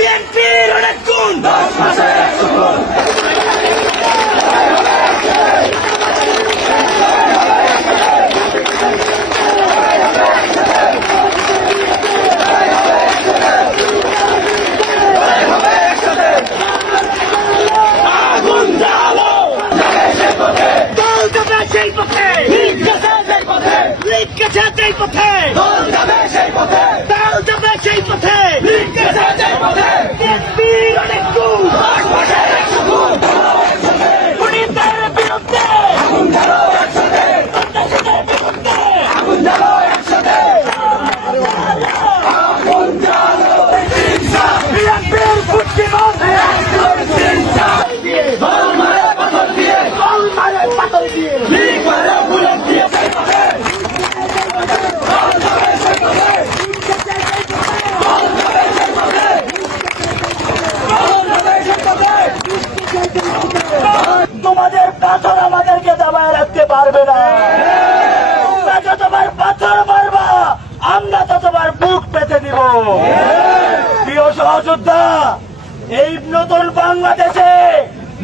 বিএনপির অনেক গুণ 10 মাসে 100 গুণ সেই পথে সেই পথে দল যাবে সেই পথে দল যাবে সেই পথে বিএনপির অনেক গুণ 10 মাসে 100 গুণ খুনিদের বিরুদ্ধে আগুন জ্বালো একসাথে সন্ত্রাসীদের বিরুদ্ধে আগুন জ্বালো একসাথে আগুন জ্বালো বিএনপির বুদ্ধিমান বল মারে পাথর দিয়ে বল মারে পাথর দিয়ে লিগ মারে বুলেট দিয়ে সেই পথে তোমাদের পাথর আমাদেরকে দাবায় রাখতে পারবে না। তোমরা যতবার পাথর মারবা আমরা ততবার বুক পেতে দিব। প্রিয় সহযোদ্ধা, এই নতুন বাংলাদেশে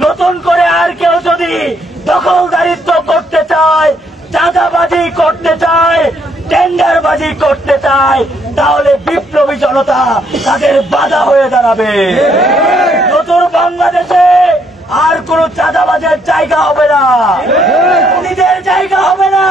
নতুন করে আর কেউ যদি দখলদারিত্ব করতে চায়, চাঁদাবাজি করতে চায়, টেন্ডারবাজি করতে চায়, তাহলে বিপ্লবী জনতা তাদের বাধা হয়ে দাঁড়াবে। নতুন বাংলাদেশে আর কোন চাঁদাবাজের জায়গা হবে না, খুনিদের জায়গা হবে না।